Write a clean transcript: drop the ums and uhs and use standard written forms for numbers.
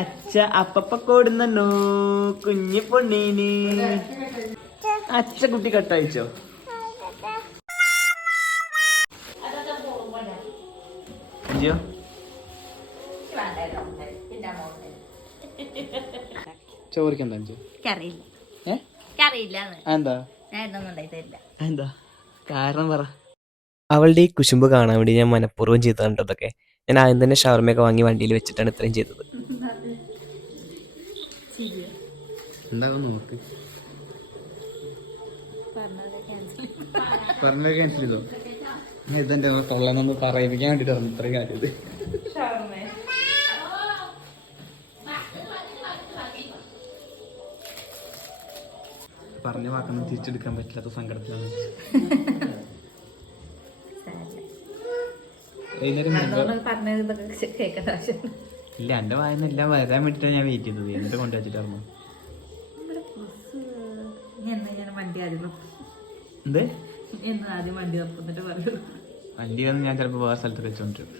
അച്ഛ അപ്പപ്പ കൊടുന്നോ കുഞ്ഞി പൊണ്ണീന്. അച്ഛ കുട്ടി കട്ടയച്ചോ? അഞ്ചോ ചോറിക്കെന്താ അഞ്ചു? എന്താ എന്താ കാരണം പറ. അവളുടെ ഈ കുശുമ്പ് കാണാൻ വേണ്ടി ഞാൻ മനഃപൂർവ്വം ചെയ്തതാണ് ഇതൊക്കെ. ഞാൻ ആദ്യം തന്നെ ഷവർമയൊക്കെ വാങ്ങി വണ്ടിയിൽ വെച്ചിട്ടാണ് ഇത്രയും ചെയ്തത്. നോക്ക് പറഞ്ഞത് ക്യാൻസൽ ചെയ്തോ? ഇതെന്റെ കൊള്ളാന്നൊന്ന് പറയിപ്പിക്കാൻ വേണ്ടിട്ടാണ് ഇത്രയും കാര്യം. ഇത് പറഞ്ഞ വാക്കൊന്നും തിരിച്ചെടുക്കാൻ പറ്റില്ലാത്ത സങ്കടത്തിലാണ്. ഇല്ല, എന്റെ വായന എല്ലാം വരാൻ വേണ്ടിട്ടാണ് ഞാൻ വെയിറ്റ് ചെയ്തത്. എന്നിട്ട് കൊണ്ടുവച്ചിട്ടായിരുന്നു. എന്ത് വണ്ടി വന്ന് ഞാൻ ചിലപ്പോ വേറെ സ്ഥലത്ത് വെച്ചോണ്ടിരും.